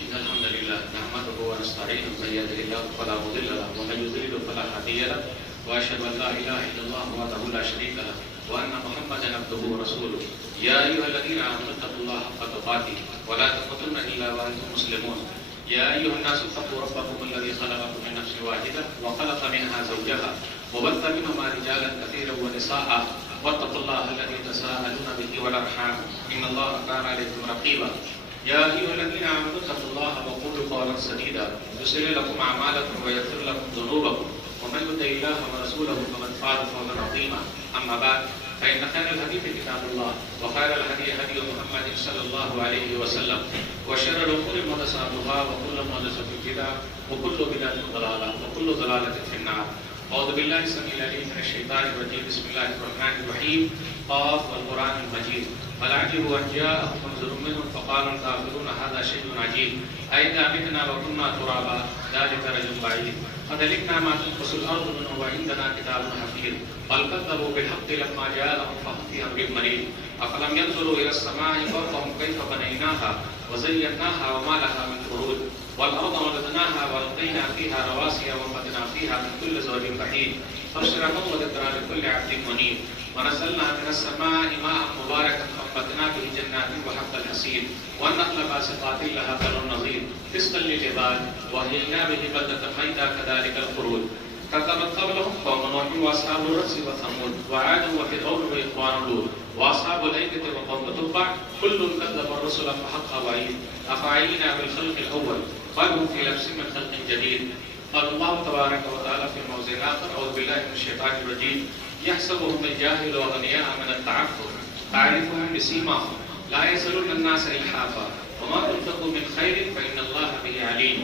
إن الحمد لله نحمده ونستعينه من يهده الله فلا مضل له ومن يضلل فلا هادي له وأشهد أن لا إله إلا الله وحده لا شريك له وأن محمدا عبده ورسوله يا أيها الذين آمنوا اتقوا الله حق تقاته ولا تموتن إلا وأنتم مسلمون يا أيها الناس اتقوا ربكم الذي خلقكم من نفس واحدة وخلق منها زوجها وبث منهما رجالا كثيرا ونساء واتقوا الله الذي تساءلون به والأرحام إن الله كان عليكم رقيبا يا أيها الذين آمنوا اتقوا الله وقولوا قولا سديدا يصلح لكم أعمالكم ويغفر لكم ذنوبكم ومن يطع الله ورسوله فقد فاز فوزا عظيما أما بعد فإن خير الحديث كتاب الله وخير الهدي هدي محمد صلى الله عليه وسلم وشر الأمور محدثاتها وكل محدثة بدعة وكل بدعة ضلالة وكل ضلالة في النار. أعوذ بالله السميع العليم من الشيطان الرجيم بسم الله الرحمن الرحيم قاف والقرآن المجيد بل عجبوا أن جاءهم منذر منهم فقال الكافرون هذا شيء عجيب أئذا متنا وكنا ترابا ذلك رجل بعيد قد علمنا ما تنقص الأرض منه وعندنا كتاب حفيظ بل كذبوا بالحق لما جاءهم فهم في أمر مريض أفلم ينظروا إلى السماء فوقهم كيف بنيناها وزيناها وما لها من فروج والأرض مددناها وألقينا فيها رواسي وأنبتنا فيها من كل زوج بحيث تبصرة وذكرى لكل عبد منيب ونزلنا من السماء ماء مباركا فأنبتنا به جنات وحب الحصيد والنخل باسقات لها طلع نضيد رزقا للعباد وأحيينا به بلدة ميتا كذلك الخروج كذبت قبلهم قوم نوح وأصحاب الرس وثمود وعاد وفرعون وإخوان لوط وأصحاب الأيكة وقوم تبع كل كذب الرسل فحق وعيد أفعينا بالخلق الأول بل هم في لبس من خلق جديد. قال الله تبارك وتعالى في موضع آخر أعوذ بالله من الشيطان الرجيم يحسبهم الجاهل أغنياء من التعفف تعرفهم بسيماهم لا يسألون الناس إلحافا وما تنفقوا من خير فإن الله به عليم.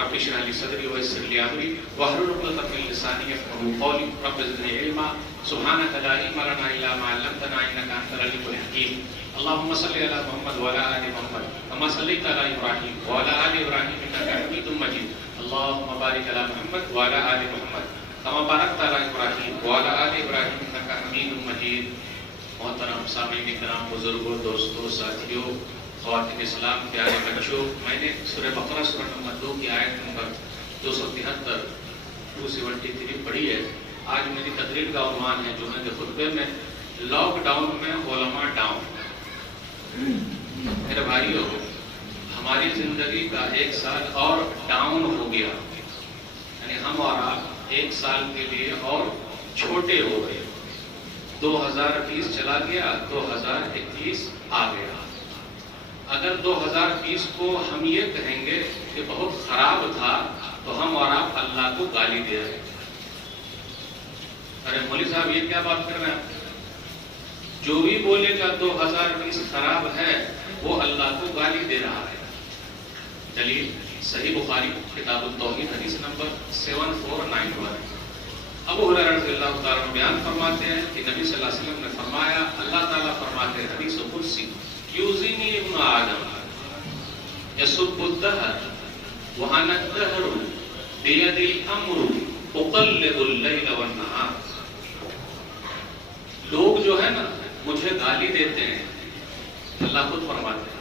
رب اشرح لي صدري ويسر لي أمري واحلل عقدة من لساني يفقهوا قولي رب زدني علما سبحانك لا علم لنا الا ما علمتنا انك انت العليم الحكيم. اللهم صل على محمد وعلى ال محمد كما صليت على ابراهيم وعلى ال ابراهيم انك حميد مجيد. اللهم بارك على محمد وعلى ال محمد كما باركت على ابراهيم وعلى ال ابراهيم انك حميد مجيد. محترم سامعین کرام، بزرگوں، دوستوں، ساتھیوں، خواتین اسلام، پیارے بچوں، میں نے سورہ بقرہ سورہ نمبر 2 کی آیت نمبر 273 پڑھی ہے. آج میری تقریر کا عنوان ہے جمعے کے خطبے میں لاک ڈاؤن میں علماء ڈاؤن. میرے بھائیوں، ہماری زندگی کا 1 سال اور ڈاؤن ہو گیا، یعنی ہم اور آپ 1 سال کے لیے اور چھوٹے ہو گئے. 2020 چلا گیا، 2021 آ گیا. اگر 2020 کو ہم یہ کہیں گے کہ بہت خراب تھا تو ہم اور آپ اللہ کو گالی دے رہے ہیں. ارے مولوی صاحب یہ کیا بات کر رہے ہیں؟ جو بھی بولے گا 2020 خراب ہے وہ اللہ کو گالی دے رہا ہے. دلیل صحیح بخاری کتاب التوحید حدیث نمبر 7491. ابو ہریرہ رضی اللہ تعالیٰ عنہ بیان فرماتے ہیں کہ نبی صلی اللہ علیہ وسلم نے فرمایا، اللہ تعالیٰ فرماتے ہیں حدیث قدسی، یوزینی ابن آدم یسب الدہر وَأَنَا الدَّهْرُ بِيَدِي الْأَمْرُ أُقَلِّبُ اللَّيْلَ وَالنَّهَارَ. لوگ جو ہے نا مجھے گالی دیتے ہیں. اللہ خود فرماتے ہیں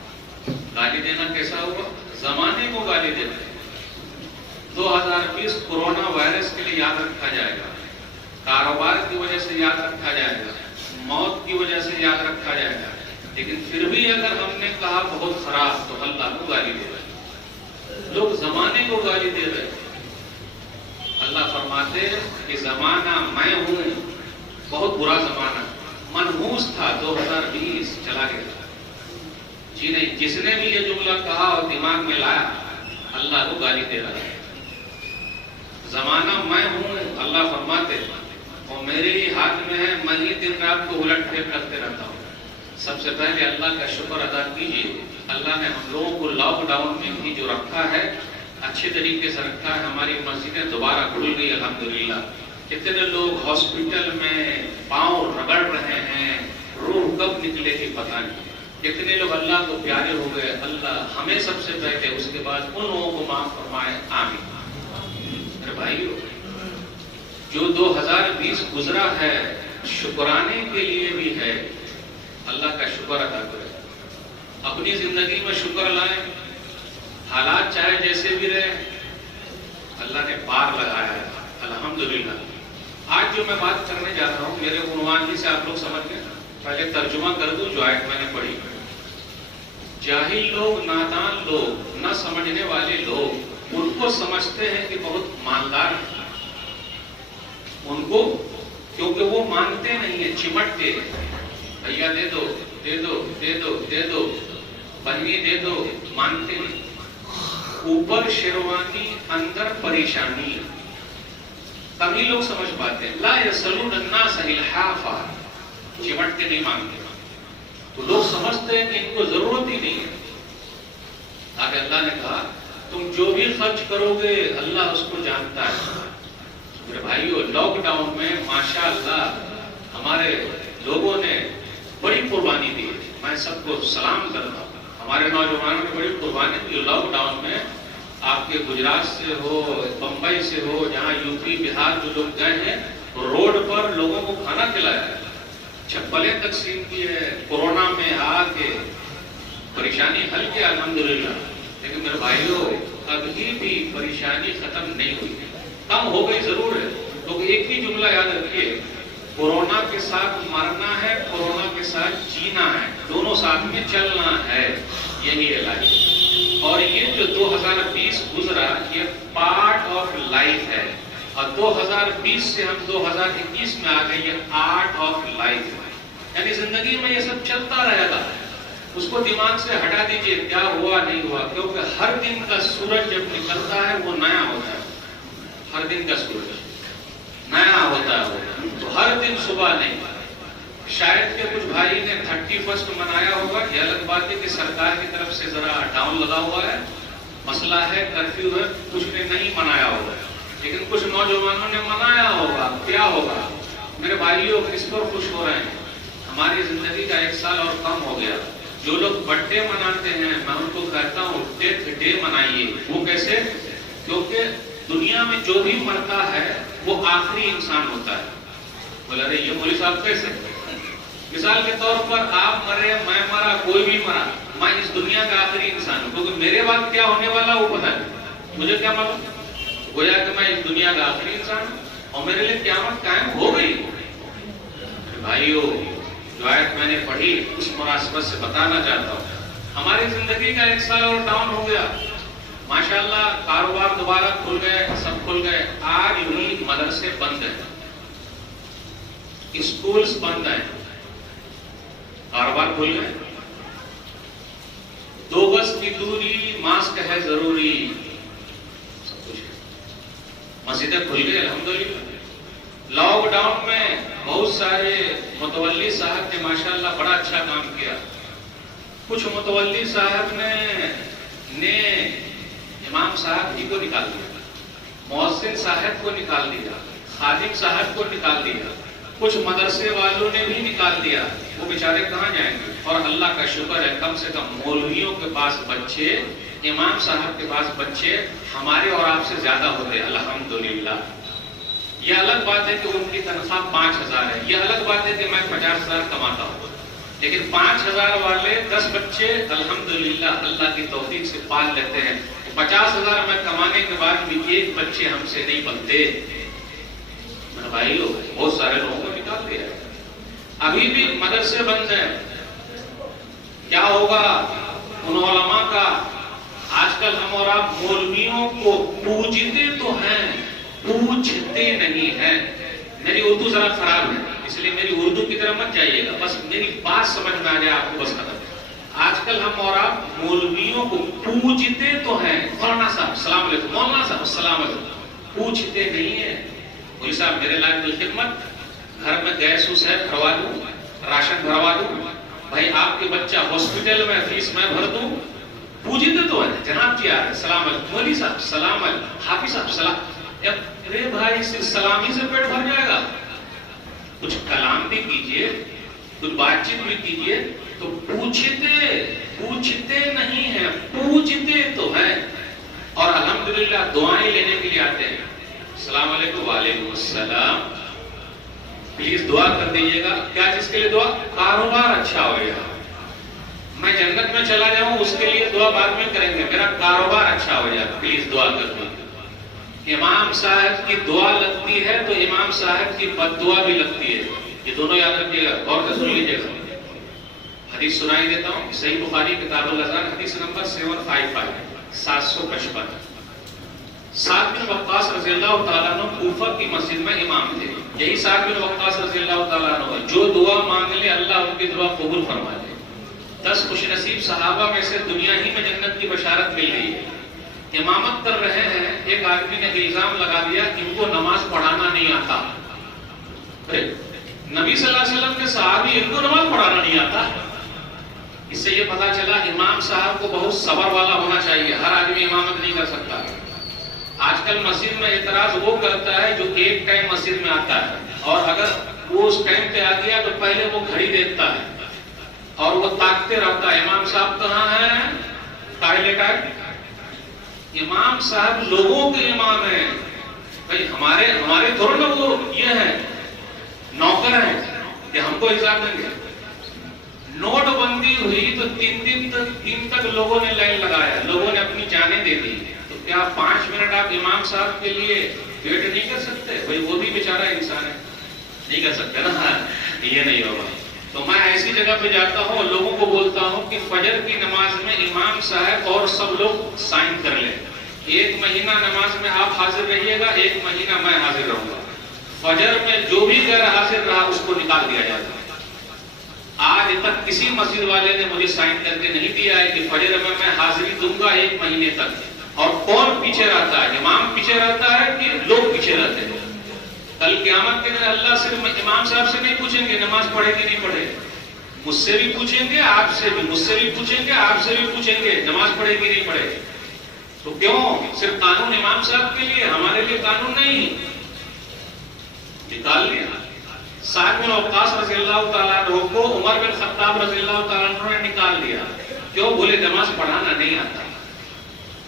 گالی دینا کیسا ہوا؟ زمانے کو گالی دیتے ہیں. 2020 کورونا وائرس کے لیے یاد رکھا جائے گا، کاروبار کی وجہ سے یاد رکھا جائے گا، موت کی وجہ سے یاد رکھا جائے گا. لیکن پھر بھی اگر ہم نے کہا بہت خراب تو اللہ کو گالی دے رہے ہیں. لوگ زمانے کو گالی دے رہے ہیں. اللہ فرماتے کہ زمانہ میں ہوں بہت برا زمانہ، منحوس تھا، 2020 چلا گیا. جی نہیں، جس نے بھی یہ جملہ کہا اور دماغ میں لایا اللہ کو گالی دے رہا ہے. زمانہ میں ہوں، اللہ فرماتے اور میرے ہی ہاتھ میں ہے، میں ہی دن رات کو الٹ پھیر کرتے رہتا ہوں. سب سے پہلے اللہ کا شکر ادا کیجیے. اللہ نے ہم لوگوں کو لاک ڈاؤن میں بھی جو رکھا ہے اچھے طریقے سے رکھا ہے. ہماری مسجدیں دوبارہ کھل گئی الحمدللہ. کتنے لوگ ہاسپٹل میں پاؤں رگڑ رہے ہیں، روح کب نکلے گی پتہ نہیں. کتنے لوگ اللہ کو پیارے ہو گئے. اللہ ہمیں سب سے پہلے، اس کے بعد ان لوگوں کو معاف فرمائے، آمین. میرے بھائیو، جو 2020 گزرا ہے شکرانے کے لیے بھی ہے. اللہ کا شکر ادا کریں، اپنی زندگی میں شکر لائیں. حالات چاہے جیسے بھی رہے اللہ نے پار لگایا ہے الحمدللہ. آج جو میں بات کرنے جا رہا ہوں میرے عنوان ہی سے آپ لوگ سمجھ گئے. پہلے ترجمہ کر دوں جو آیت میں نے پڑھی. جاہل لوگ، نادان لوگ، نہ سمجھنے والے لوگ ان کو سمجھتے ہیں کہ بہت مالدار ہیں. ان کو کیونکہ وہ مانتے نہیں ہیں، چمٹتے ہیں. بھیا دے دو دے دو دے دو دے دو، بہنی دے دو، مانتے نہیں. اوپر شیروانی اندر پریشانی. کمی لوگ سمجھ پاتے ہیں. لا یسألون الناس الحافا، چمٹ کے نہیں مانگتے. تو لوگ سمجھتے ہیں کہ ان کو ضرورت ہی نہیں ہے. آگے اللہ نے کہا تم جو بھی خرچ کرو گے اللہ اس کو جانتا ہے. میرے بھائیو، لاک ڈاؤن میں ماشاءاللہ ہمارے لوگوں نے بڑی قربانی دی. میں سب کو سلام کرتا ہوں. ہمارے نوجوانوں نے بڑی قربانی دی. لاک ڈاؤن میں آپ کے گجرات سے ہو، بمبئی سے ہو، جہاں یو پی بہار جو لوگ گئے ہیں، روڈ پر لوگوں کو کھانا کھلایا ہے، چپلیں تقسیم کی ہے. کورونا میں آ کے پریشانی حل کیا الحمدللہ. لیکن میرے بھائیوں، ابھی بھی پریشانی ختم نہیں ہوئی. کم ہو گئی ضرور ہے. لوگ ایک ہی جملہ یاد رکھیے، کورونا کے ساتھ مرنا ہے، کورونا کے ساتھ جینا ہے، دونوں ساتھ میں چلنا ہے. یہی علاج. اور یہ جو 2020 گزرا یہ پارٹ آف لائف ہے. اور 2020 سے ہم 2021 میں آ گئے، یہ آرٹ آف لائف ہے. یعنی زندگی میں یہ سب چلتا رہے گا. اس کو دماغ سے ہٹا دیجئے کیا ہوا نہیں ہوا، کیونکہ ہر دن کا سورج جب نکلتا ہے وہ نیا ہوتا ہے. ہر دن کا سورج نیا ہوتا ہے. تو ہر دن صبح نہیں. شاید کہ کچھ بھائی نے 31 منایا ہوگا، یہ الگ بات ہے کہ سرکار کی طرف سے ذرا ڈاؤن لگا ہوا ہے، مسئلہ ہے، کرفیو ہے، کچھ نے نہیں منایا ہوگا. لیکن کچھ نوجوانوں نے منایا ہوگا. کیا ہوگا؟ میرے بھائیوں کس پر خوش ہو رہے ہیں؟ ہماری زندگی کا 1 سال اور کم ہو گیا. جو لوگ برتھ ڈے مناتے ہیں میں ان کو کہتا ہوں ڈیتھ ڈے منائیے. وہ کیسے؟ کیونکہ دنیا میں جو بھی مرتا ہے وہ آخری انسان ہوتا ہے. بولا رہے یہ مولوی صاحب کیسے؟ مثال کے طور پر آپ مرے، میں مرا، کوئی بھی مرا، میں اس دنیا کا آخری انسان ہوں. کیونکہ میرے بعد کیا ہونے والا وہ پتہ نہیں، مجھے کیا معلوم. گویا کہ میں اس دنیا کا آخری انسان ہوں اور میرے لیے قیامت قائم ہو گئی. بھائیو جو آیت میں نے پڑھی اس مناسبت سے بتانا چاہتا ہوں ہماری زندگی کا 1 سال اور ڈاؤن ہو گیا. ماشاءاللہ کاروبار دوبارہ کھل گئے، سب کھل گئے. آج بھی مدرسے بند ہیں، اسکولز بند ہیں، کاروبار کھل گئے. 2 گز کی دوری، ماسک ہے ضروری، سب کچھ ہے. مسجدیں کھل گئی الحمدللہ. لاک ڈاؤن میں بہت سارے متولی صاحب نے ماشاءاللہ بڑا اچھا کام کیا. کچھ متولی صاحب نے امام صاحب ہی کو نکال دیا، مؤذن صاحب کو نکال دیا، خادم صاحب کو نکال دیا، کچھ مدرسے والوں نے بھی نکال دیا. وہ بیچارے کہاں جائیں گے؟ اور اللہ کا شکر ہے کم سے کم مولویوں کے پاس بچے، امام صاحب کے پاس بچے ہمارے اور آپ سے زیادہ ہوتے ہیں الحمدللہ. یہ الگ بات ہے کہ ان کی تنخواہ 5,000 ہے، یہ الگ بات ہے کہ میں 50,000 کماتا ہوں، لیکن 5,000 والے 10 بچے الحمدللہ اللہ کی توفیق سے پال لیتے ہیں. 50,000 میں کمانے کے بعد بھی 1 بچے ہم سے نہیں بنتے. میرے بھائیو بہت سارے لوگوں کو نکال دیا. ابھی بھی مدرسے بند ہیں. کیا ہوگا ان علماء کا؟ آج کل ہم اور آپ مولویوں کو پوجتے تو ہیں، پوچھتے نہیں ہیں. میری اردو ذرا خراب ہے اس لیے میری اردو کی طرف مت جائیے گا، بس میری بات سمجھ میں آ جائے آپ کو بس ختم. آج کل ہم اور آپ مولویوں کو پوجتے تو ہیں، مولانا صاحب السلام علیکم، مولانا صاحب السلام علیکم، پوچھتے نہیں ہیں. مولوی صاحب میرے لائق بالخدمت، گھر میں گیس ہے بھروا دوں، راشن بھروا دوں، بھائی آپ کے بچہ ہاسپٹل میں فیس میں بھر دوں. پوجتے تو ہیں. جناب جی آ رہے السلام علیکم، مولوی صاحب السلام علیکم، حافظ صاحب السلام. ارے بھائی صرف سلامی سے پیٹ بھر جائے گا؟ کچھ کلام بھی کیجئے، کچھ بات چیت بھی کیجئے. تو پوچھتے نہیں ہیں، پوچھتے تو ہیں. اور الحمدللہ دعائیں لینے کے لیے آتے ہیں. السلام علیکم، وعلیکم السلام، پلیز دعا کر دیجئے گا. کیا چیز کے لیے دعا؟ کاروبار اچھا ہو گیا، میں جنت میں چلا جاؤں اس کے لیے دعا بعد میں کریں گے، میرا کاروبار اچھا ہو جائے پلیز دعا کر دیجئے. امام صاحب کی دعا لگتی ہے تو امام صاحب کی بد دعا بھی لگتی ہے. یہ دونوں یاد رکھیے گا، غور سے سن لیجیے گا. حدیث سنائی دیتا ہوں، صحیح بخاری کتاب الاذان حدیث نمبر 755. سعد بن وقاص رضی اللہ تعالیٰ عنہ کوفہ کی مسجد میں امام تھے. یہی سعد بن وقاص رضی اللہ تعالیٰ عنہ جو دعا مانگ لے اللہ ان کی دعا قبول فرما لے. 10 خوش نصیب صحابہ میں سے دنیا ہی میں جنت کی بشارت مل گئی ہے. امامت کر رہے ہیں، ایک آدمی نے الزام لگا دیا ان کو نماز پڑھانا نہیں آتا. نبی صلی اللہ علیہ وسلم کے صحابی ان کو نماز پڑھانا نہیں آتا. اس سے یہ پتا چلا امام صاحب کو بہت صبر والا ہونا چاہیے، ہر آدمی امامت نہیں کر سکتا. آج کل مسجد میں اعتراض وہ کرتا ہے جو ایک ٹائم مسجد میں آتا ہے، اور اگر وہ اس ٹائم پہ آ گیا تو پہلے وہ گھڑی دیکھتا ہے اور وہ تاکتے رہتا ہے امام صاحب کہاں ہیں، کاہے لیٹا ہے. امام صاحب لوگوں کے امام ہیں بھائی، ہمارے تھوڑا نا وہ یہ ہے نوکر ہیں کہ ہم کو حساب دیں گے. نوٹ بندی ہوئی تو 3 دن تک لوگوں نے لائن لگایا، لوگوں نے اپنی جانیں دے دی. تو کیا 5 منٹ آپ امام صاحب کے لیے ویٹ نہیں کر سکتے؟ بھائی وہ بھی بیچارہ انسان ہے، نہیں کر سکتے نا. یہ نہیں ہوگا. تو میں ایسی جگہ پہ جاتا ہوں اور لوگوں کو بولتا ہوں کہ فجر کی نماز میں امام صاحب اور سب لوگ سائن کر لیں. 1 مہینہ نماز میں آپ حاضر رہیے گا، 1 مہینہ میں حاضر رہوں گا. فجر میں جو بھی غیر حاضر رہا اس کو نکال دیا جاتا ہے. آج تک کسی مسجد والے نے مجھے سائن کر کے نہیں دیا ہے کہ فجر میں حاضری دوں گا 1 مہینے تک. اور کون پیچھے رہتا ہے؟ امام پیچھے رہتا ہے کہ لوگ پیچھے رہتے ہیں؟ کل قیامت کے دن اللہ صرف امام صاحب سے نہیں پوچھیں گے نماز پڑھے کہ نہیں پڑھے، مجھ سے بھی پوچھیں گے، آپ سے بھی، مجھ سے بھی پوچھیں گے، آپ سے بھی پوچھیں گے نماز پڑھے کہ نہیں پڑھے. تو کیوں صرف قانون امام صاحب کے لیے، ہمارے لیے قانون نہیں؟ نکال لیا. سعد بن وقاص رضی اللہ تعالیٰ عنہ کو عمر بن خطاب رضی اللہ تعالیٰ عنہ نے نکال دیا، کیوں؟ بولے نماز پڑھانا نہیں آتا۔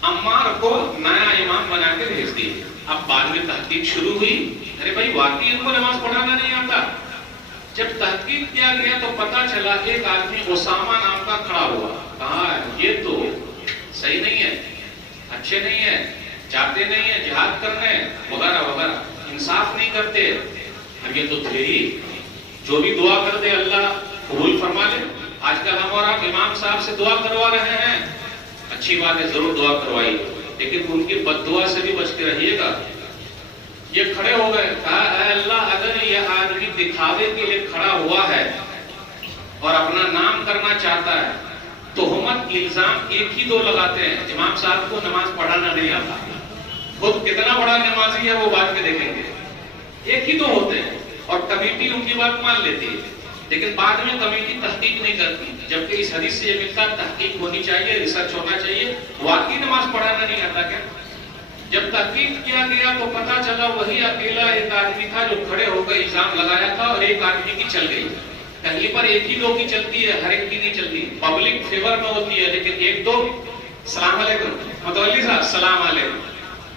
عمار کو نیا امام بنا کے بھیج دی۔ اب بعد میں تحقیق شروع ہوئی، ارے بھائی واقعی ان کو نماز پڑھانا نہیں آتا۔ جب تحقیق کیا گیا تو پتا چلا ایک آدمی اسامہ نام کا کھڑا ہوا، کہا یہ تو صحیح نہیں ہے، اچھے نہیں ہے، جاتے نہیں ہے جہاد کرنے وغیرہ وغیرہ، انصاف نہیں کرتے۔ اب یہ تو تھے ہی، جو بھی دعا کر دے اللہ قبول فرما لے۔ آج کل ہم اور آپ امام صاحب سے دعا کروا رہے ہیں، اچھی بات ہے، ضرور دعا کروائیے، لیکن ان کی بد دعا سے بھی بچ کے رہیے گا۔ یہ کھڑے ہو گئے، کہا اے اللہ اگر یہ آدمی دکھاوے کے لیے کھڑا ہوا ہے اور اپنا نام کرنا چاہتا ہے، تہمت الزام ایک ہی دو لگاتے ہیں، امام صاحب کو نماز پڑھانا نہیں آتا، خود کتنا بڑا نمازی ہے وہ بعد میں دیکھیں گے، ایک ہی دو ہوتے ہیں، اور کمیٹی ان کی بات مان لیتی ہے، لیکن بعد میں کمیٹی تحقیق نہیں کرتی، جبکہ اس حدیث سے یہ ملتا تحقیق ہونی چاہیے، ریسرچ ہونا چاہیے، واقعی نماز پڑھانا نہیں آتا کیا؟ جب تحقیق کیا گیا تو پتا چلا وہی اکیلا ایک آدمی تھا جو کھڑے ہو کر الزام لگایا تھا، اور ایک آدمی کی چل گئی۔ کہیں پر ایک ہی دو کی چلتی ہے، ہر ایک کی نہیں چلتی، پبلک فیور میں ہوتی ہے، لیکن ایک دو سلام علیکم متولی صاحب، سلام علیکم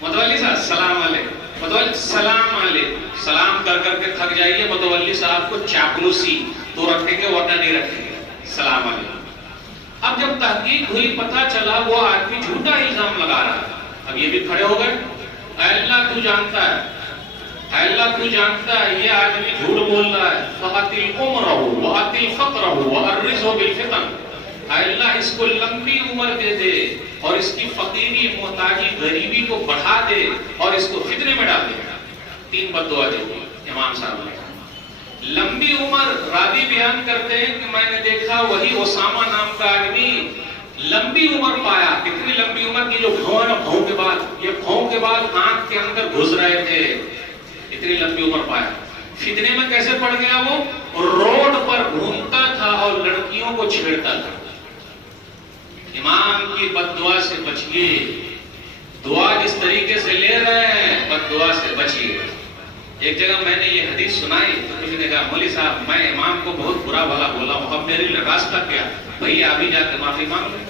متولی صاحب، سلام علیکم متولی، سلام علیکم، سلام کر کر کے تھک جائیے، متولی صاحب کو چاپلوسی تو رکھیں گے ورنہ نہیں رکھیں گے، سلام علیکم۔ اب جب تحقیق ہوئی پتا چلا وہ آدمی جھوٹا الزام لگا رہا ہے۔ اب یہ بھی کھڑے ہو گئے، اے اللہ تو جانتا ہے، اے اللہ تو جانتا ہے یہ آدمی جھوٹ بول رہا ہے، فَأَطِلْ عُمْرَهُ وَأَطِلْ فَقْرَهُ وَأَرِّزْهُ بِالْفِطَنِ، اے اللہ اس کو لمبی عمر دے دے اور اس کی فقیری محتاجی غریبی کو بڑھا دے اور اس کو فتنے میں ڈال دے۔ تین بد دعا دی امام صاحب نے۔ لمبی عمر، راوی بیان کرتے ہیں کہ میں نے دیکھا وہی اسامہ نام کا آدمی لمبی عمر پایا۔ کتنی لمبی عمر کی؟ جو بھون کے بعد، یہ بھون کے بعد آنکھ کے اندر گھس رہے تھے، اتنی لمبی عمر پایا۔ فتنے میں کیسے پڑ گیا؟ وہ روڈ پر گھومتا تھا اور لڑکیوں کو چھیڑتا تھا۔ امام کی بد دعا سے بچیے، دعا جس طریقے سے لے رہے ہیں بد دعا سے بچیے۔ ایک جگہ میں نے یہ حدیث سنائی تو کسی نے کہا مولوی صاحب میں امام کو بہت برا بھلا بولا ہوں، اب میری راستہ کیا؟ بھئی ابھی جا کے معافی مانگ لیں۔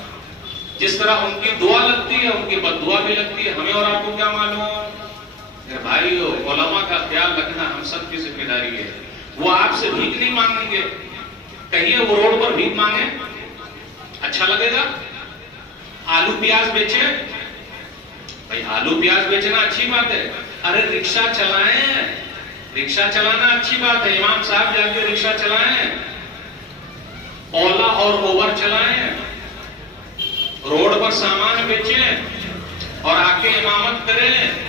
جس طرح ان کی دعا لگتی ہے ان کی بد دعا بھی لگتی ہے، ہمیں اور آپ کو کیا معلوم؟ بھائیو علماء کا خیال رکھنا ہم سب کی ذمہ داری ہے۔ وہ آپ سے بھیک نہیں مانگیں گے، کہیے وہ روڈ پر بھیک مانگے، اچھا لگے گا؟ آلو پیاز بیچے، بھائی آلو پیاز بیچنا اچھی بات ہے، ارے رکشہ چلائیں، رکشہ چلانا اچھی بات ہے، امام صاحب جا کے رکشہ چلائیں، اولا اور اوبر چلائیں، روڈ پر سامان بیچیں اور آ کے امامت کریں،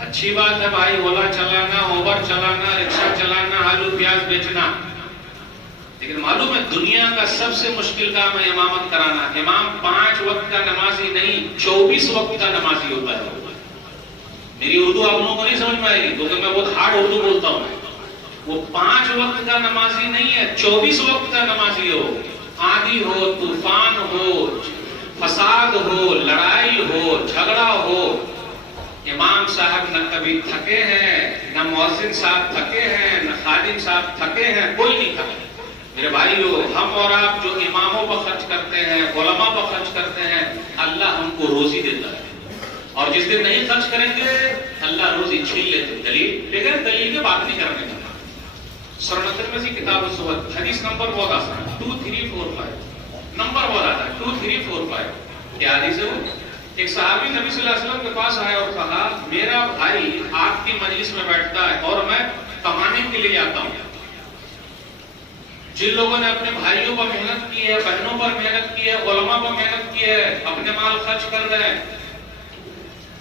اچھی بات ہے بھائی، اولا چلانا، اوبر چلانا، رکشہ چلانا، آلو پیاز بیچنا، لیکن معلوم ہے دنیا کا سب سے مشکل کام ہے امامت کرانا۔ امام 5 وقت کا نمازی نہیں 24 وقت کا نمازی ہوتا ہے۔ میری اردو آپ لوگوں کو نہیں سمجھ میں آئے گی کیونکہ میں بہت ہارڈ اردو بولتا ہوں۔ وہ 5 وقت کا نمازی نہیں ہے، 24 وقت کا نمازی ہو، آندھی ہو، طوفان ہو، فساد ہو، لڑائی ہو، جھگڑا ہو، امام صاحب نہ کبھی تھکے ہیں، نہ مؤذن صاحب تھکے ہیں، نہ خادم صاحب تھکے ہیں، کوئی نہیں تھکے۔ میرے بھائیو ہم اور آپ جو اماموں پر خرچ کرتے ہیں، علماء پر خرچ کرتے ہیں، اللہ ہم کو روزی دیتا ہے، اور جس دن نہیں خرچ کریں گے اللہ روزی چھین لیتے۔ دلیل بغیر دلیل کے بات نہیں کرنے کا۔ سنن ترمذی کتاب الزہد حدیث نمبر بہت آسان ہے 2345، نمبر بہت آتا ہے 2345۔ کیا حدیث ہے وہ؟ ایک صحابی نبی صلی اللہ علیہ وسلم کے پاس آیا اور کہا میرا بھائی آپ کی مجلس میں بیٹھتا ہے اور میں کمانے کے لیے آتا ہوں۔ جن لوگوں نے اپنے بھائیوں پر محنت کی ہے، بہنوں پر محنت کی ہے، علماء پر محنت کی ہے، اپنے مال خرچ کر رہے ہیں،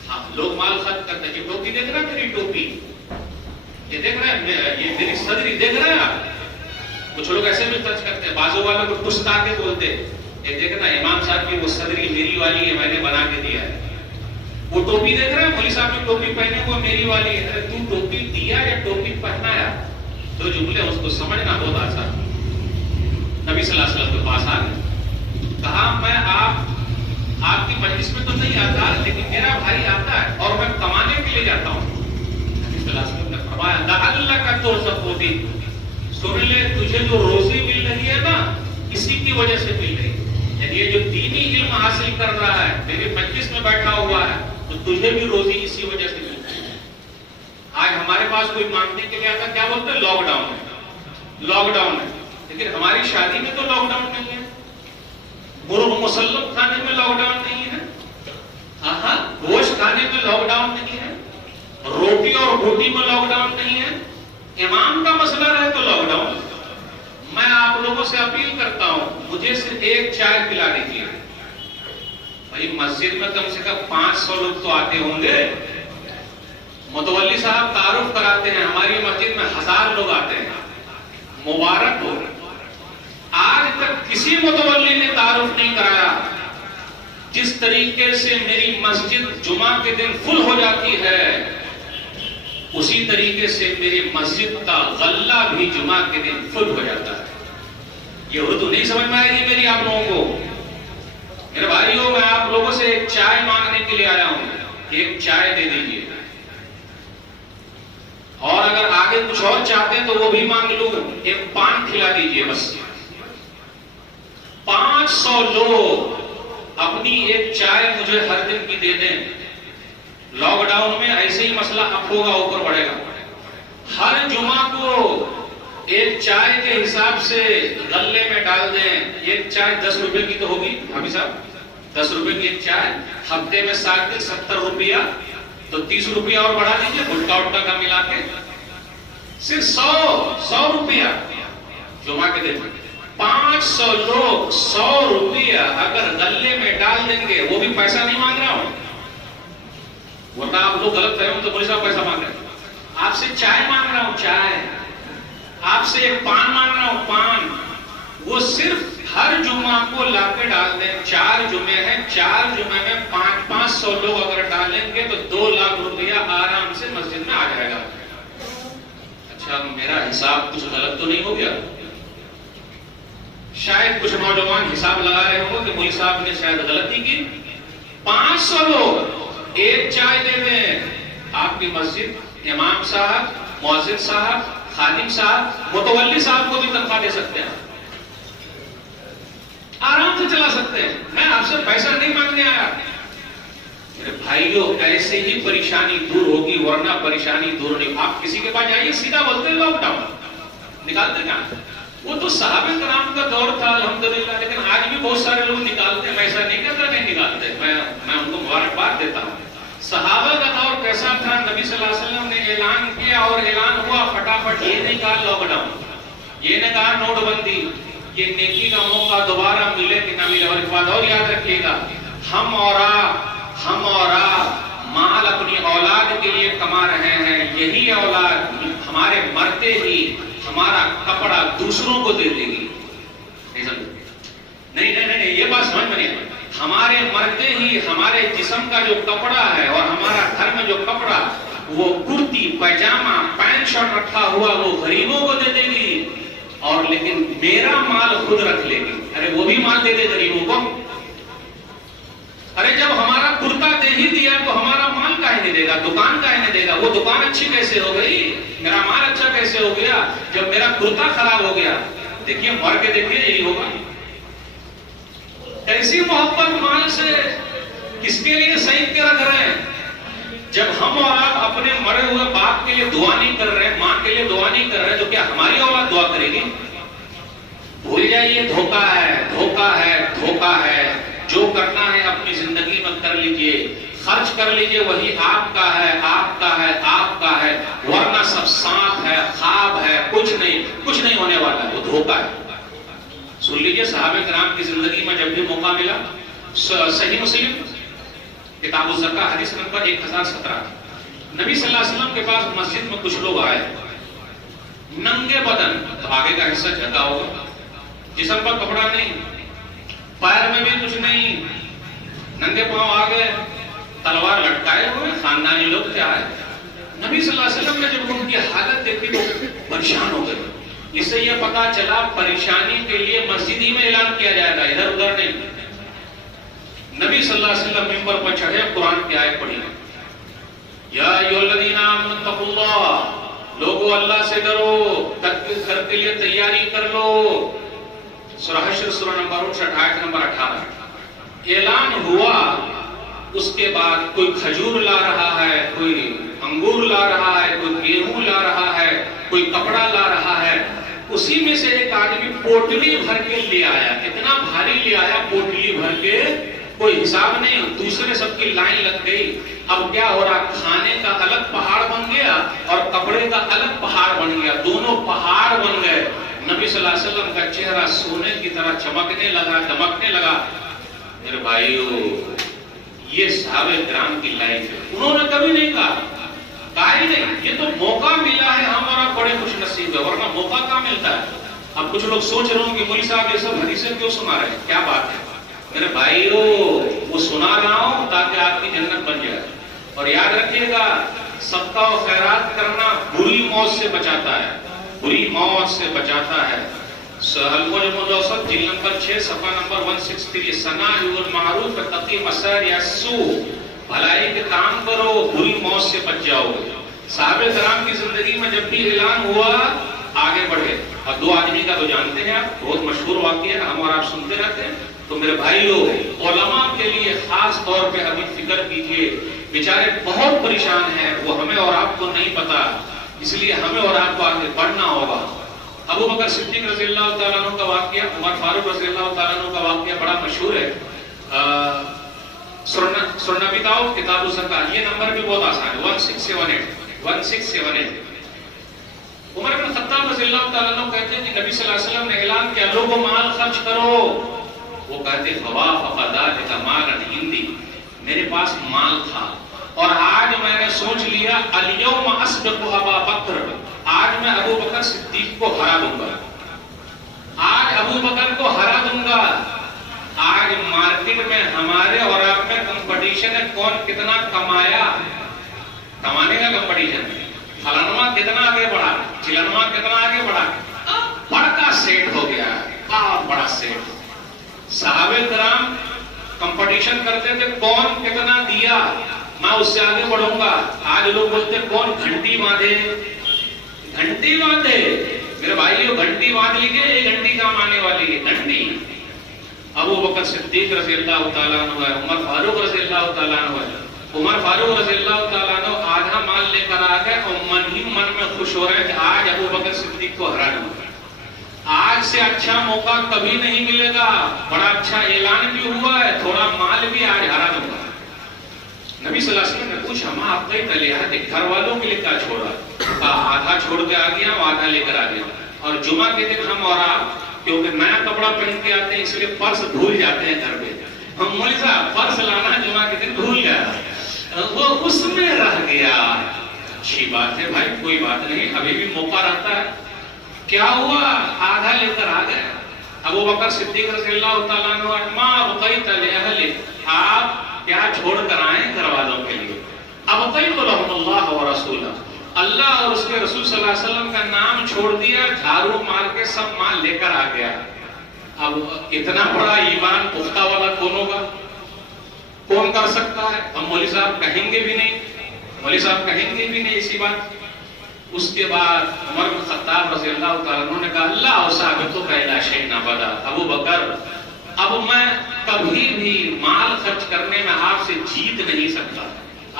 ہاں لوگ مال خرچ کرتے ہیں۔ یہ ٹوپی دیکھ رہے ہیں، میری ٹوپی یہ دیکھ رہے ہیں، یہ میری صدری دیکھ رہے ہیں آپ؟ کچھ لوگ ایسے بھی خرچ کرتے ہیں، بازو والوں کو ٹسکا کے بولتے یہ دیکھنا امام صاحب کی وہ صدری میری والی ہے، میں نے بنا کے دیا ہے۔ وہ ٹوپی دیکھ رہے ہیں، مولوی صاحب نے ٹوپی پہنے وہ میری والی ہے۔ ارے تو ٹوپی دیا یا ٹوپی پہنایا؟ دو جملے اس کو سمجھنا بہت آسان۔ نبی صلی اللہ علیہ وسلم کے پاس آ گئے، کہا میں آپ کی مجلس میں تو نہیں آتا لیکن میرا بھائی آتا ہے اور میں کمانے کے لیے جاتا ہوں۔ نبی صلی اللہ علیہ وسلم نے فرمایا فرمایا لعلک ترزق بھی، سن لے تجھے جو روزی مل رہی ہے نا اسی کی وجہ سے مل رہی ہے، یعنی یہ جو دینی علم حاصل کر رہا ہے میری مجلس میں بیٹھا ہوا ہے تو تجھے بھی روزی اسی وجہ سے مل رہی ہے۔ آج ہمارے پاس کوئی مانگنے کے لیے آتا کیا بولتے ہیں لاک ڈاؤن ہے، لاک ڈاؤن ہے، لیکن ہماری شادی میں تو لاک ڈاؤن نہیں ہے، مرغ مسلم کھانے میں لاک ڈاؤن نہیں ہے، ہاں گوشت کھانے میں لاک ڈاؤن نہیں ہے، روٹی اور بوٹی میں لاک ڈاؤن نہیں ہے، امام کا مسئلہ رہے تو لاک ڈاؤن۔ میں آپ لوگوں سے اپیل کرتا ہوں مجھے صرف ایک چائے پلا دیجیے، بھائی مسجد میں کم سے کم 500 لوگ تو آتے ہوں گے، متولی صاحب تعارف کراتے ہیں ہماری مسجد میں 1000 لوگ آتے ہیں، مبارک ہو۔ آج تک کسی متولی نے تعارف نہیں کرایا، جس طریقے سے میری مسجد جمعہ کے دن فل ہو جاتی ہے اسی طریقے سے میری مسجد کا غلہ بھی جمعہ کے دن فل ہو جاتا ہے۔ یہ اردو نہیں سمجھ میں آئے گی میری آپ لوگوں کو؟ میرے بھائیوں میں آپ لوگوں سے ایک چائے مانگنے کے لیے آیا ہوں، ایک چائے دے دیجیے، اور اگر آگے کچھ اور چاہتے ہیں تو وہ بھی مانگ لوں، ایک پان کھلا دیجیے بس۔ 500 لوگ اپنی ایک چائے مجھے ہر دن کی دے دیں، لاک ڈاؤن میں ایسے ہی مسئلہ اب ہوگا، اوپر بڑھے گا۔ ہر جمعہ کو ایک چائے کے حساب سے غلے میں ڈال دیں، ایک چائے 10 روپے کی تو ہوگی حافظ صاحب، 10 روپے کی ایک چائے، ہفتے میں 7 دن 70 روپیہ، تو 30 روپیہ اور بڑھا دیجیے گٹکا وٹکا کا ملا کے، صرف 100 روپیہ جمعہ کے دن۔ 500 لوگ 100 روپیہ اگر غلے میں ڈال دیں گے، وہ بھی پیسہ نہیں مانگ رہا ہوں، ورنہ آپ لوگ غلط فہم تو مجھے پیسہ مانگ رہے ہیں، آپ سے چائے مانگ رہا ہوں، چائے، آپ سے ایک پان مانگ رہا ہوں، پان، وہ صرف ہر جمعہ کو لا کے ڈال دیں، 4 جمعے ہیں، 4 جمعے میں 500 لوگ اگر ڈالیں گے تو 2 لاکھ روپیہ آرام سے مسجد میں آ جائے گا۔ اچھا میرا حساب کچھ غلط تو نہیں ہو گیا؟ شاید کچھ نوجوان حساب لگا رہے ہوں کہ مولوی صاحب نے شاید غلطی کی۔ 500 لوگ ایک چائے دے دیں، آپ کی مسجد امام صاحب، مؤذن صاحب، خادم صاحب، متولی صاحب کو بھی تنخواہ دے سکتے ہیں، آرام سے چلا سکتے ہیں۔ میں آپ سے پیسہ نہیں مانگنے آیا میرے بھائیوں، ایسے ہی پریشانی دور ہوگی، ورنہ پریشانی دور نہیں۔ آپ کسی کے پاس جائیے سیدھا بولتے ہیں لاک ڈاؤن، نکالتے کہاں؟ وہ تو صحابہ کرام کا دور تھا الحمدللہ، لیکن آج بھی بہت سارے لوگ نکالتے ہیں، میں ایسا نہیں کہتا نہیں نکالتے، میں ان کو مبارکباد دیتا ہوں۔ صحابہ کا دور کیسا تھا؟ نبی صلی اللہ علیہ وسلم نے اعلان کیا اور اعلان ہوا فٹافٹ، یہ نہیں کہا لاک ڈاؤن، یہ نہیں کہا نوٹ بندی، یہ نیکی کا موقع دوبارہ ملے کہ نہ ملے۔ اور ایک بات اور یاد رکھیے گا، ہم اور آپ مال اپنی اولاد کے لیے کما رہے ہیں، یہی اولاد ہمارے مرتے ہی ہمارا کپڑا دوسروں کو دے دے گی۔ نہیں، یہ بات سمجھ میں نہیں، ہمارے مرتے ہی ہمارے جسم کا جو کپڑا ہے اور ہمارا گھر میں جو کپڑا، وہ کرتی پیجامہ پینٹ شرٹ رکھا ہوا وہ غریبوں کو دے دے گی، اور لیکن میرا مال خود رکھ لے گی۔ ارے وہ بھی مال دے دے غریبوں کو، ارے جب ہمارا کرتا دے ہی دیا تو ہمارا مال کاہے نہیں دے گا، دکان کاہے نہیں دے گا؟ وہ دکان اچھی کیسے ہو گئی، میرا مال اچھا کیسے ہو گیا جب میرا کرتا خراب ہو گیا؟ دیکھیے مر کے دیکھیے، یہی ہوگا۔ ایسی محبت مال سے کس کے لیے صحیح کے رکھ رہے ہیں؟ جب ہم اور آپ اپنے مرے ہوئے باپ کے لیے دعا نہیں کر رہے، ماں کے لیے دعا نہیں کر رہے، تو کیا ہماری اولاد دعا کرے گی؟ بھول جائیے، دھوکہ ہے، دھوکہ ہے، دھوکہ ہے۔ جو کرنا ہے اپنی زندگی میں کر لیجئے، خرچ کر لیجئے، وہی آپ کا ہے، آپ کا ہے، آپ کا ہے، ورنہ سب سانپ ہے، خواب ہے، کچھ نہیں ہونے والا ہے، وہ دھوکہ ہے۔ سن لیجئے صحابہ کرام کی زندگی میں جب بھی موقع ملا، صحیح مسلم کتاب الزکاہ حدیث نمبر 1017، نبی صلی اللہ علیہ وسلم کے پاس مسجد میں کچھ لوگ آئے، ننگے بدن، تو آگے کا حصہ جھکا ہوگا، جسم پر کپڑا نہیں، پیر میں بھی کچھ نہیں، ننگے پاؤں آ گئے، تلوار لٹکائے ہوئے، خاندانی لوگ تھے آئے۔ نبی صلی اللہ علیہ وسلم نے جب ان کی حالت دیکھی تو پریشان ہو گئے۔ اس سے یہ پتا چلا پریشانی کے لیے مسجد ہی میں اعلان کیا جائے گا، ادھر ادھر نہیں۔ نبی صلی اللہ علیہ وسلم ممبر پر چڑھے، قرآن کی آیت پڑھی، یا ایھا الذین آمنوا اتقوا اللہ لوگوں اللہ سے ڈرو، گھر کے لیے تیاری کر لو۔ سورہ حشر سورہ نمبر 59 آیت نمبر 18۔ اعلان ہوا، اس کے بعد کوئی کھجور لا رہا ہے، کوئی انگور لا رہا ہے، کوئی گیہوں لا رہا ہے، کوئی کپڑا لا رہا ہے۔ اسی میں سے ایک آدمی پوٹلی بھر کے لے آیا، اتنا بھاری لے آیا پوٹلی بھر کے، کوئی حساب نہیں، دوسرے سب کی لائن لگ گئی۔ اب کیا ہو رہا، کھانے کا الگ پہاڑ بن گیا اور کپڑے کا الگ پہاڑ بن گیا، دونوں پہاڑ بن گئے۔ نبی صلی اللہ علیہ وسلم کا چہرہ سونے کی طرح چمکنے لگا، دمکنے لگا۔ میرے بھائیو، یہ صحابہ کرام کی لائف ہے، انہوں نے کبھی نہیں کہا ہی نہیں، یہ تو موقع ملا ہے، ہمارا بڑے خوش نصیب ہے، ورنہ موقع کہاں ملتا ہے۔ اب کچھ لوگ سوچ رہے ہوں کہ مولوی صاحب یہ سب حدیثیں کیوں سنا رہے ہیں، کیا بات ہے؟ میرے بھائیو، وہ سنا رہا ہوں تاکہ آپ کی جنت بن جائے۔ اور یاد رکھیے گا، صدقہ و خیرات کرنا بری موت سے بچاتا ہے، بری موت سے بچاتا ہے۔ المعجم الاوسط جلد نمبر 6 صفحہ نمبر 163، صناع المعروف تقی مسار السوء، بھلائی کے کام کرو، بری موت سے بچ جاؤ گے۔ صحابہ کرام کی زندگی میں جب بھی اعلان ہوا، آگے بڑھے۔ اور دو آدمی کا تو جانتے ہیں آپ، بہت مشہور واقعہ ہے، ہم اور آپ سنتے رہتے ہیں۔ تو میرے بھائیو، علماء کے لیے خاص طور پہ ابھی فکر کیجئے، بیچارے بہت پریشان ہیں، وہ ہمیں اور آپ کو نہیں پتا، اس لیے ہمیں اور آپ کو آگے بڑھنا ہوگا۔ ابو بکر صدیق رضی اللہ تعالیٰ عنہ کا واقعہ، عمر فاروق رضی اللہ تعالیٰ عنہ کا واقعہ بڑا مشہور ہے۔ سرنبیتاؤ کتاب الزکات، یہ نمبر بھی بہت آسان ہے، 1678۔ عمر بن خطاب رضی اللہ تعالیٰ عنہ کہتے ہیں کہ نبی صلی اللہ علیہ وسلم نے اعلان کیا، لوگوں مال خرچ کرو۔ وہ کہتے فوا فقدات مال عندی، میرے پاس مال تھا اور آج میں نے سوچ لیا الیوم اسبق ابا بکر، آج میں ابو بکر صدیق کو ہرا دوں گا، آج ابو بکر کو ہرا دوں گا۔ آج مارکیٹ میں ہمارے اور آپ میں کمپٹیشن ہے، کون کتنا کمایا، کمانے کا کمپٹیشن ہے، فلانواں کتنا آگے بڑھا، چلنواں کتنا آگے بڑھا، بڑا سیٹ ہو گیا، بڑا سیٹ۔ صحابہ کرام کمپٹیشن کرتے تھے، کون کتنا دیا، میں اس سے آگے بڑھوں گا۔ آج لوگ بولتے کون گھنٹی باندھے، گھنٹی باندھے۔ میرے بھائیو، گھنٹی باندھ لیجیے، ایک گھنٹی کام آنے والی ہے، گھنٹی۔ ابو بکر صدیق رضی اللہ تعالیٰ عنہ ہے، عمر فاروق رضی اللہ تعالیٰ عنہ ہے۔ عمر فاروق رضی اللہ تعالیٰ عنہ آدھا مال لے کر آ گئے اور من ہی من میں خوش ہو رہے ہیں کہ آج ابو بکر صدیق کو ہرا دوں گا۔ آج سے اچھا موقع کبھی نہیں ملے گا، بڑا اچھا اعلان بھی ہوا ہے، تھوڑا مال بھی آج ہرا دوں گا۔ نبی صلی اللہ علیہ وسلم نے پوچھا، ماں آپ کئی تلیہ تھے، گھر والوں کے لیے کیا چھوڑا؟ آدھا چھوڑ کے آ گیا، آدھا لے کر آ گیا۔ اور جمعہ کے دن ہم اور آپ کیونکہ نیا کپڑا پہن کے آتے ہیں، اس لیے پرس بھول جاتے ہیں گھر پہ۔ ہم مولوی صاحب پرس لانا جمعہ کے دن بھول گیا، وہ اس میں رہ گیا۔ اچھی بات ہے بھائی، کوئی بات نہیں، ابھی بھی موقع رہتا ہے۔ کیا ہوا، آدھا لے کر آ گئے۔ ابو بکر صدیق رضی اللہ تعالیٰ عنہ، ما بقیت لأہلک، آپ کیا چھوڑ کر آئیں گھر والوں کے لیے؟ ابقیت لهم اللہ ورسولہ، اللہ اور اس کے رسول صلی اللہ علیہ وسلم کا نام چھوڑ دیا، جھاڑو مار کے سب مال لے کر آ گیا۔ اب اتنا بڑا ایمان پختہ والا کون ہوگا، کون کر سکتا ہے؟ ہم مولوی صاحب کہیں گے بھی نہیں، مولوی صاحب کہیں گے بھی نہیں اسی بات۔ اس کے بعد عمر بن خطاب رضی اللہ تعالیٰ عنہ نے کہا، اللہ ثابتک الی شیء ابدا، ابو بکر اب میں کبھی بھی مال خرچ کرنے میں آپ سے جیت نہیں سکتا۔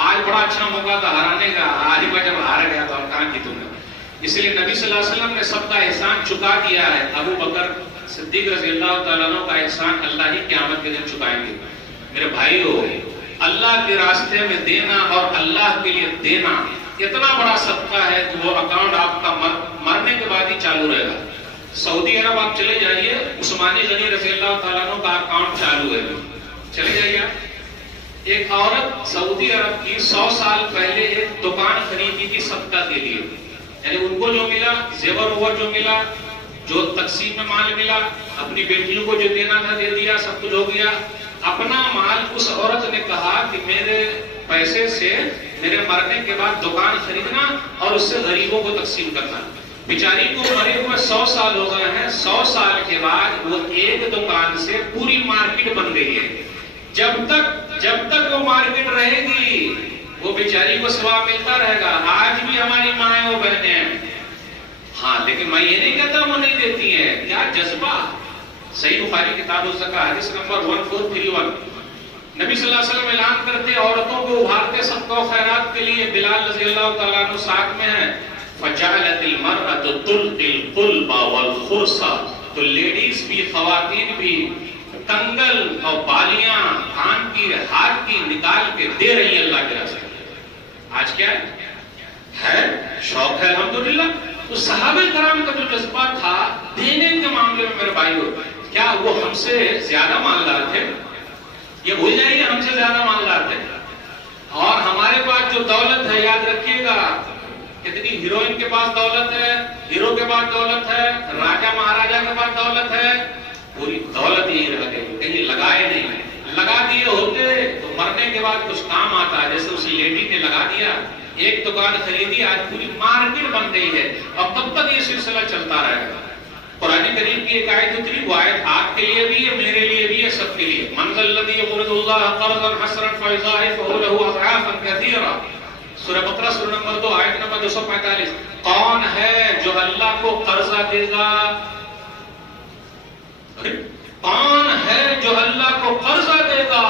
آج بڑا اچھا موقع تھا ہرانے کا، آج میں جب ہار گیا تو کہاں جیتوں گا۔ اس لیے نبی صلی اللہ علیہ وسلم نے سب کا احسان چکا دیا ہے، ابو بکر صدیق رضی اللہ تعالیٰ عنہ کا احسان اللہ ہی قیامت کے دن چکائیں گے۔ میرے بھائیو، اللہ کے راستے میں دینا اور اللہ کے لیے دینا اتنا بڑا صدقہ ہے کہ وہ اکاؤنٹ آپ کا مرنے کے بعد ہی چالو رہے گا۔ سعودی عرب آپ چلے جائیے، عثمانی غنی رضی اللہ تعالیٰ عنہ کا اکاؤنٹ چالو ہے، چلے جائیے آپ۔ ایک عورت سعودی عرب کی 100 سال پہلے ایک دکان خریدی تھی صدقہ کے لیے، یعنی ان کو جو ملا، زیور اوور جو ملا، جو تقسیم میں مال ملا، اپنی بیٹیوں کو جو دینا تھا دے دیا، سب کچھ ہو گیا۔ اپنا مال اس عورت نے کہا کہ میرے پیسے سے میرے مرنے کے بعد دکان خریدنا اور اس سے غریبوں کو تقسیم کرنا۔ بیچاری کو مرے ہوئے 100 سال ہو گئے ہیں، 100 سال کے بعد وہ ایک دکان سے پوری مارکیٹ بن گئی ہے۔ جب تک وہ مارکیٹ رہے گی، وہ بیچاری کو ثواب ملتا رہے گا. آج بھی ہماری مائیں و بہنیں ہیں. ہاں لیکن میں یہ نہیں کہتا وہ نہیں دیتی ہیں. کیا جذبہ. صحیح بخاری کتاب الزکاۃ حدیث نمبر 1431 نبی صلی اللہ علیہ وسلم اعلان کرتے عورتوں کو ابھارتے صدقہ و خیرات کے لیے. بلال رضی اللہ تعالیٰ عنہ ساتھ میں ہیں. فجعلت المرأة تلقي القلب والخرص. تو لیڈیز بھی خواتین بھی کنگل اور بالیاں کان کی ہاتھ کی نکال کے دے رہی ہیں اللہ کے راستے. آج کیا ہے شوق ہے الحمدللہ. تو صحابہ کرام کا جو جذبہ تھا دینے کے معاملے میں میرے بھائیو، کیا وہ ہم سے زیادہ مالدار تھے؟ یہ بھول جائیے ہم سے زیادہ مالدار تھے. اور ہمارے پاس جو دولت ہے یاد رکھیے گا، کتنی ہیروئن کے پاس دولت ہے، ہیرو کے پاس دولت ہے، راجا مہاراجا کے پاس دولت ہے، پوری دولت ہی رہ گئی، کہیں لگائے نہیں. لگا دیے ہوتے تو مرنے کے بعد کچھ کام آتا ہے. جیسے اس لیڈی نے لگا دیا، ایک دکان خریدی، آج پوری مارکیٹ بن گئی ہے. اور کب تک یہ سلسلہ چلتا رہے گا؟ قرآن کریم کی ایک آیت اتری، وہ آیت آپ کے لیے بھی ہے، میرے لیے بھی ہے، سب کے لیے. من ذا الذی یقرض اللہ قرضا حسنا فیضاعفہ لہ اضعافا کثیرا. سورہ بقرہ سورہ نمبر 2 آیت نمبر 245. کون ہے جو اللہ کو قرضہ دے گا؟ کون ہے جو اللہ کو قرضہ دے گا؟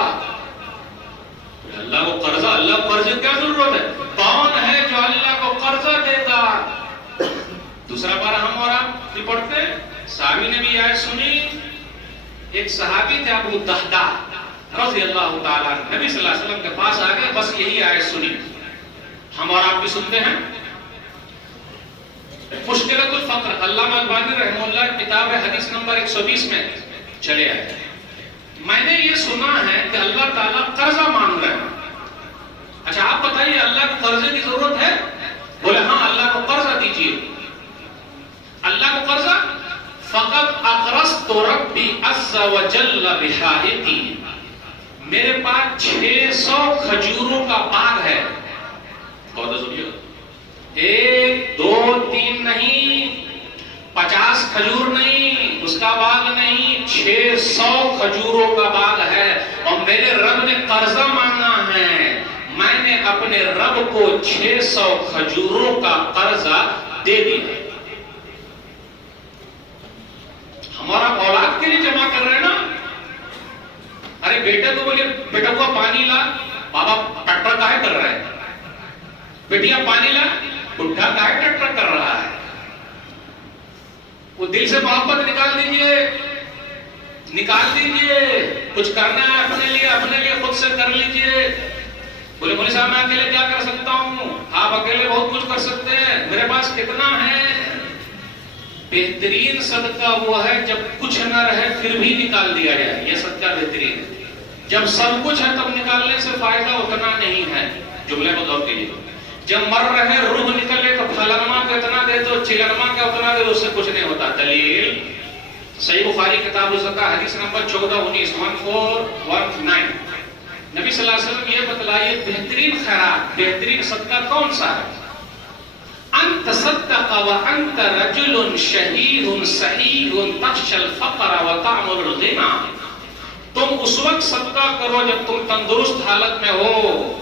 اللہ کو قرضہ، اللہ کو قرضے کیا ضرورت ہے؟ کون ہے جو اللہ کو قرضہ دے گا؟ دوسرا پارہ ہم اور آپ بھی پڑھتے ہیں. صحابی نے بھی آیت سنی. ایک صحابی تھے ابو الدہداء رضی اللہ تعالیٰ عنہ، نبی صلی اللہ علیہ وسلم کے پاس آ گئے، بس یہی آیت سنی. ہم اور آپ بھی سنتے ہیں. مشکلۃ الفقر، علامہ البانی رحمہ اللہ کتاب حدیث نمبر 120 میں چلے آئے. میں نے یہ سنا ہے کہ اللہ تعالیٰ قرضہ مانگ رہے ہیں. اچھا آپ بتائیے اللہ کو قرضے کی ضرورت ہے؟ بولے ہاں اللہ کو قرضہ دیجیے. اللہ کو قرضہ فقط اقرضت ربی عز وجل بحائطی. میرے پاس 600 کھجوروں کا باغ ہے. بہت سنیے، 1 2 3 نہیں، 50 کھجور نہیں، اس کا باغ نہیں، 600 کھجوروں کا باغ ہے. اور میرے رب نے قرضہ مانگا ہے، میں نے اپنے رب کو 600 کھجوروں کا قرضہ دے دیا. ہمارا اولاد کے لیے جمع کر رہے ہیں نا. ارے بیٹے کو بولے بیٹا کو پانی لا، بابا ٹٹر کاہے کر رہا ہے؟ بیٹیا پانی لا، بڈھا کاہے ٹٹر کر رہا ہے؟ وہ دل سے محبت نکال دیجئے، نکال دیجئے. کچھ کرنا ہے اپنے لیے خود سے کر لیجئے. بولے مولوی صاحب میں اکیلے کیا کر سکتا ہوں؟ آپ اکیلے بہت کچھ کر سکتے ہیں. میرے پاس کتنا ہے. بہترین صدقہ وہ ہے جب کچھ نہ رہے پھر بھی نکال دیا جائے. یہ صدقہ بہترین ہے. جب سب کچھ ہے تب نکالنے سے فائدہ اتنا نہیں ہے. جملے کو غور کیجیے. جب مر رہے روح نکلے تو پھلنما کا اتنا دے تو چلنما کا اتنا دے، اس سے کچھ نہیں ہوتا. دلیل صحیح بخاری کتاب الزکاۃ حدیث نمبر 1419 1419. نبی صلی اللہ علیہ وسلم یہ بتلائیے بہترین خیرات، بہترین صدقہ کون سا ہے؟ انت صدق وانت رجل شہید صحیح تخشى الفقر وتعمل الغنى. تم اس وقت صدقہ کرو جب تم تندرست حالت میں ہو.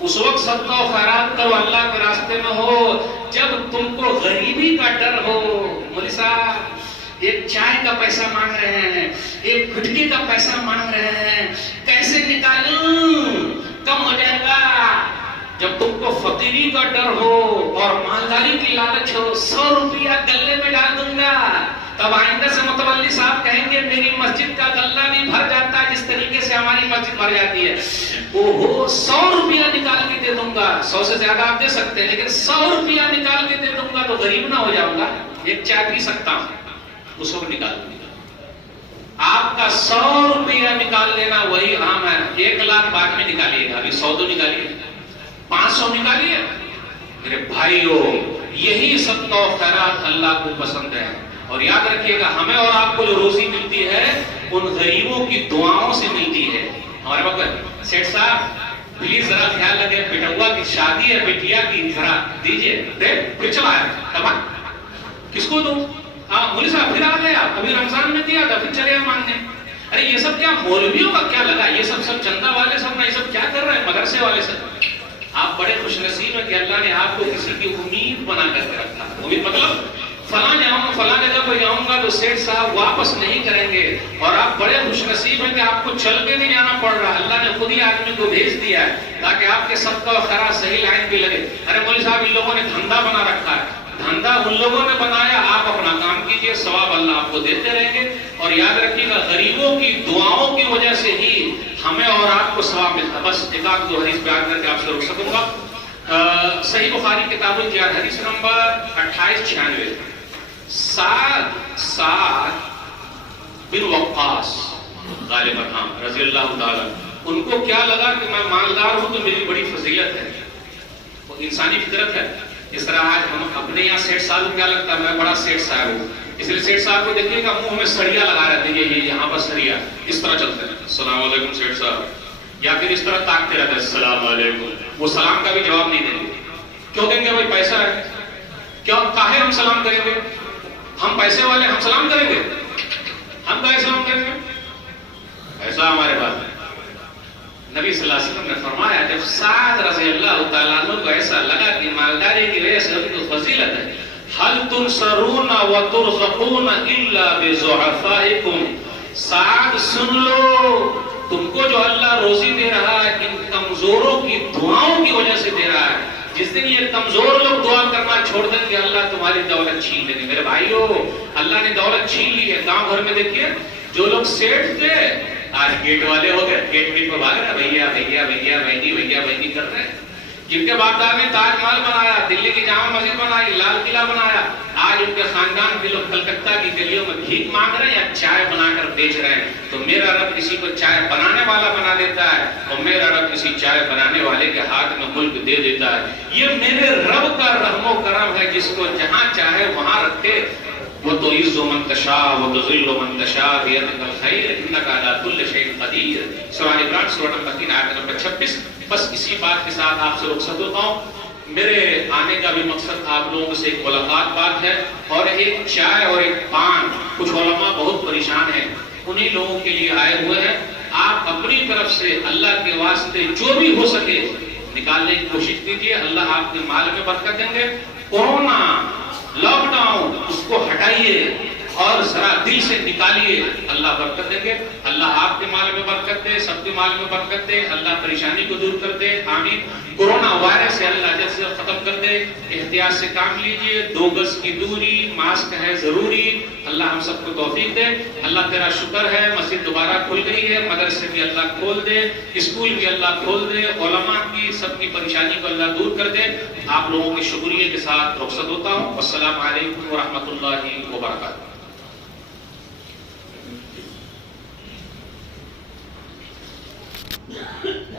اس وقت صدقہ و خیرات کرو اللہ کے راستے میں ہو جب تم کو غریبی کا ڈر ہو. مولوی صاحب ایک چائے کا پیسہ مانگ رہے ہیں، ایک گھٹکی کا پیسہ مانگ رہے ہیں، کیسے نکالوں؟ کم ہو جائے گا. جب تم کو فقیری کا ڈر ہو اور مالداری کی لالچ ہو، 100 روپیہ گلے میں ڈال دوں گا. تب آئندہ سے متولی صاحب کہیں گے میری مسجد کا غلہ بھی بھر جاتا ہے جس طریقے سے ہماری مسجد بھر جاتی ہے. اوہو 100 روپیہ نکال کے دے دوں گا. 100 سے زیادہ آپ دے سکتے ہیں لیکن 100 روپیہ نکال کے دے دوں گا تو غریب نہ ہو جاؤں گا. ایک چائے پی سکتا ہوں، اس وقت نکال دوں گا. آپ کا 100 روپیہ نکال لینا وہی عام ہے. 1 لاکھ بعد میں نکالیے گا، ابھی 100 تو نکالیے، 500 نکالیے. میرے بھائیو یہی صدقہ و خیرات اللہ کو پسند ہے. اور یاد رکھیے گا ہمیں اور آپ کو جو روزی ملتی ہے ان غریبوں کی دعاؤں سے ملتی ہے. ہمارے وقت سیٹ صاحب پلیز ذرا خیال رکھیں، بیٹوا کی شادی ہے، بیٹیا کی ذرا دیجئے. پھر چلا ہے کس کو دوں؟ مولوی صاحب پھر آ گئے، ابھی رمضان میں دیا تھا پھر چلے گئے مانگنے. ارے یہ سب کیا مولویوں کا کیا لگا؟ یہ سب چندہ والے سب نہ، یہ سب کیا کر رہے ہیں؟ مدرسے والے سب. آپ بڑے خوش نصیب ہیں کہ اللہ نے آپ کو کسی کی امید بنا کر کے رکھا. امید مطلب فلاں جگہ پر جاؤں گا تو سیٹھ صاحب واپس نہیں کریں گے. اور آپ بڑے خوش نصیب ہیں کہ آپ کو چل کے نہیں جانا پڑ رہا. اللہ نے خود ہی آدمی کو بھیج دیا ہے تاکہ آپ کے صدقہ و خیرات صحیح لائن پہ لگے. ارے مولوی صاحب ان لوگوں نے دھندا بنا رکھا ہے. دھندا ان لوگوں نے بنایا, آپ اپنا کام کیجئے, ثواب اللہ آپ کو دیتے رہیں گے. اور یاد رکھیے گا غریبوں کی دعاؤں کی وجہ سے ہی ہمیں اور آپ کو ثواب ملتا. بس ایک آدھ دو حدیث بیان کر کے آپ سے روک سکوں گا. صحیح بخاری کتاب الجہاد حدیث نمبر 2896. سعد بن وقاص غالباً رضی اللہ تعالیٰ, ان کو کیا لگا کہ میں مالدار ہوں تو میری بڑی فضیلت ہے. وہ انسانی فطرت ہے. اس طرح آج ہم اپنے یہاں سیٹھ صاحب کو کیا لگتا ہے میں بڑا سیٹھ صاحب ہوں, اس لیے سیٹھ صاحب کو دیکھیے گا منہ میں سڑیا لگا رہتے ہیں, یہ یہاں پر سڑیا اس طرح چلتے ہیں, السلام علیکم سیٹھ صاحب, یا پھر اس طرح تاکتے رہتے ہیں السلام علیکم. وہ سلام کا بھی جواب نہیں دیں گے. کیوں دیں گے بھائی؟ پیسہ ہے. کیوں کاہے ہم سلام کریں گے؟ ہم پیسے والے, ہم سلام کریں گے؟ ہم کاہے سلام کریں گے؟ ایسا ہمارے پاس نبی صلی اللہ علیہ وسلم نے فرمایا جب سعد رضی اللہ تعالیٰ عنہ کو ایسا لگا کہ مالداری کی وجہ سے ابھی تو فضیلت ہے, هل تنصرون وترزقون الا بضعفائكم, سعد سن لو, تم کو جو اللہ روزی دے رہا ہے ان کمزوروں کی دعاؤں کی وجہ سے دے رہا ہے. جس دن یہ کمزور لوگ دعا کرنا چھوڑ دیں گے اللہ تمہاری دولت چھین لیں گے. میرے بھائیو, اللہ نے دولت چھین لی ہے. گاؤں گھر میں دیکھیے جو لوگ سیٹھ تھے آج گیٹ والے ہو گئے, گیٹ پہ بھاگ رہے بھیا بھیا بھیا بہنی بھیا بہنی کر رہے ہیں. جن کے باپ دادا نے تاج محل بنایا, دلی کی جامع مسجد بنائی, لال قلعہ بنایا, آج ان کے خاندان کے لوگ کلکتہ کی گلیوں میں بھیک مانگ رہے ہیں یا چائے بنا کر بیچ رہے ہیں. تو میرا رب کسی کو چائے بنانے والا بنا دیتا ہے اور میرا رب کسی چائے بنانے والے کے ہاتھ میں ملک دے دیتا ہے. یہ میرے رب کا رحم و کرم ہے, جس کو جہاں چاہے وہاں رکھے. وہ تو عز من تشاء و تذل من تشاء بیدک الخیر انک علی کل شیء قدیر. سورہ عمران سورہ نمبر 3 آیت نمبر 26. بس اسی بات کے ساتھ آپ سے رخصت ہوتا ہوں. میرے آنے کا بھی مقصد آپ لوگوں سے ایک ملاقات بات ہے اور ایک چائے اور ایک پان. کچھ علماء بہت پریشان ہیں, انہی لوگوں کے لیے آئے ہوئے ہیں. آپ اپنی طرف سے اللہ کے واسطے جو بھی ہو سکے نکالنے کی کوشش کیجیے. اللہ آپ کے مال میں برکت دیں گے. کورونا لاک ڈاؤن اس کو ہٹائیے اور ذرا دل سے نکالیے, اللہ برکت دیں گے. اللہ آپ کے مال میں برکت دے, سب کے مال میں برکت دے. اللہ پریشانی کو دور کر دے, آمین. کورونا وائرس سے اللہ جلد سے ختم کر دے. احتیاط سے کام لیجئے, 2 گز کی دوری, ماسک ہے ضروری. اللہ ہم سب کو توفیق دے. اللہ تیرا شکر ہے مسجد دوبارہ کھل گئی ہے, مدرسے بھی اللہ کھول دے, اسکول بھی اللہ کھول دے, علماء کی سب کی پریشانی کو اللہ دور کر دے. آپ لوگوں کے شکریہ کے ساتھ رخصت ہوتا ہوں. السلام علیکم ورحمۃ اللہ وبرکاتہ. Yeah.